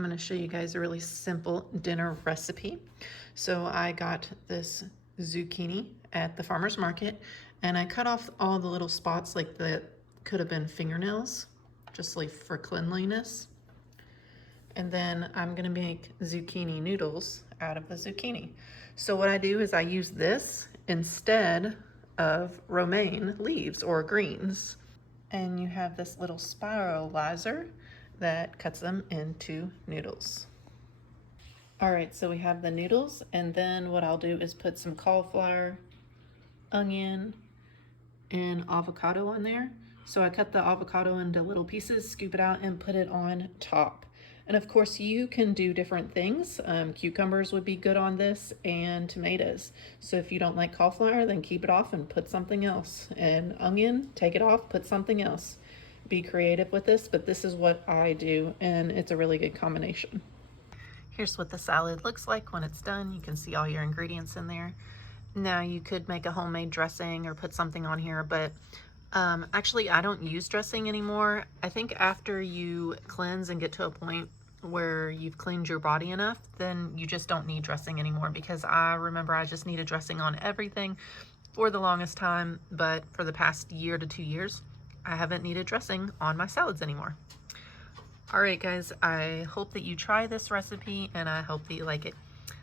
I'm going to show you guys a really simple dinner recipe. So I got this zucchini at the farmer's market and I cut off all the little spots like that could have been fingernails, just like for cleanliness. And then I'm going to make zucchini noodles out of the zucchini. So what I do is I use this instead of romaine leaves or greens. And you have this little spiralizer that cuts them into noodles. All right, so we have the noodles, and then what I'll do is put some cauliflower, onion, and avocado on there. So I cut the avocado into little pieces, scoop it out, and put it on top. And of course, you can do different things. Cucumbers would be good on this, and tomatoes. So if you don't like cauliflower, then keep it off and put something else. And onion, take it off, put something else. Be creative with this, but this is what I do, and it's a really good combination. Here's what the salad looks like when it's done. You can see all your ingredients in there. Now you could make a homemade dressing or put something on here, but actually I don't use dressing anymore. I think after you cleanse and get to a point where you've cleaned your body enough, then you just don't need dressing anymore, because I remember I just needed dressing on everything for the longest time, but for the past year to 2 years, I haven't needed dressing on my salads anymore. All right, guys, I hope that you try this recipe and I hope that you like it.